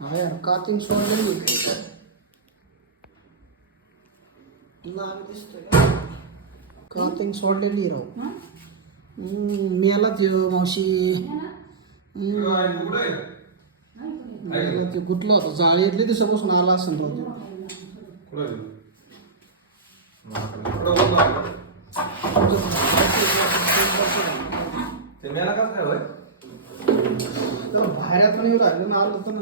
हा यार कातिंग सोडलेली कातिंग सोडलेली राव. मेला ते मावशी. ते गुतलं होतं जाळी इथले दिवसापासून आला असेल राव ते मेला कसं काय होय? बाहेर पण येऊ राहिलं ना आलं तर.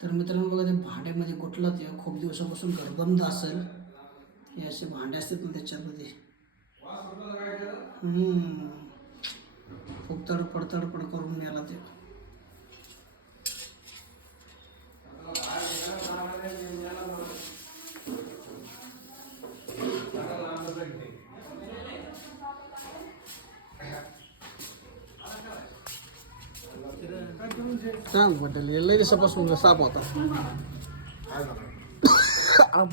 तर मित्रांनो बघा ते भांड्यामध्ये गुटलं ते खूप दिवसापासून गरबंद असेल. हे असे भांडे असतात ना त्याच्यामध्ये. खूप तडपड करून नेला ते. सांग बद्दल लय दिवसापासून साप होता.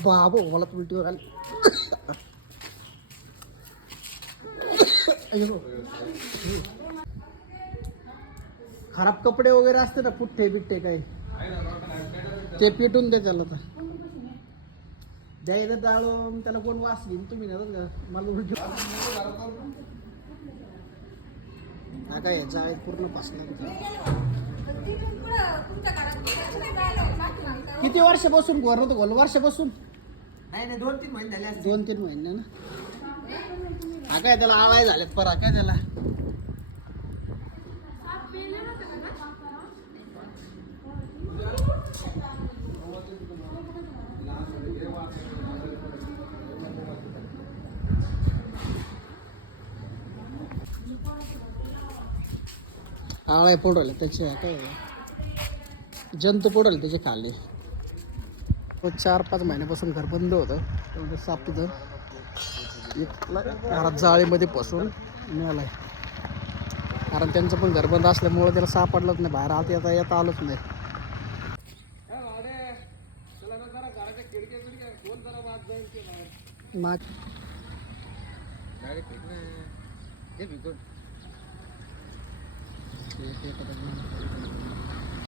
बाबो मला तर उलटी आली. खराब कपडे वगैरे असते ना पुठ्ठे बिठ्ठे काही ते पिटून द्या त्याला. तर द्यायचं डाळून त्याला कोण वास घेईन तुम्ही नाही का मला उलटी. हा काय जाळीत पूर्ण फसला. किती वर्ष बसून घर होतं गोल वर्ष बसून नाही 2-3 महिने झाले असतील. 2-3 महिने ना. हा काय त्याला आळाय झालेत पर हा काय त्याला. आळाय पडले त्याचे काय जंतू पडले त्याचे खाल्ले. 4-5 महिन्यापासून घर बंद होतं. तेवढं साप तिथं घरात जाळीमध्ये पसून मिळालाय. कारण त्यांचं पण घर बंद असल्यामुळं त्याला सापडलंच नाही. बाहेर आता येता आलोच नाही.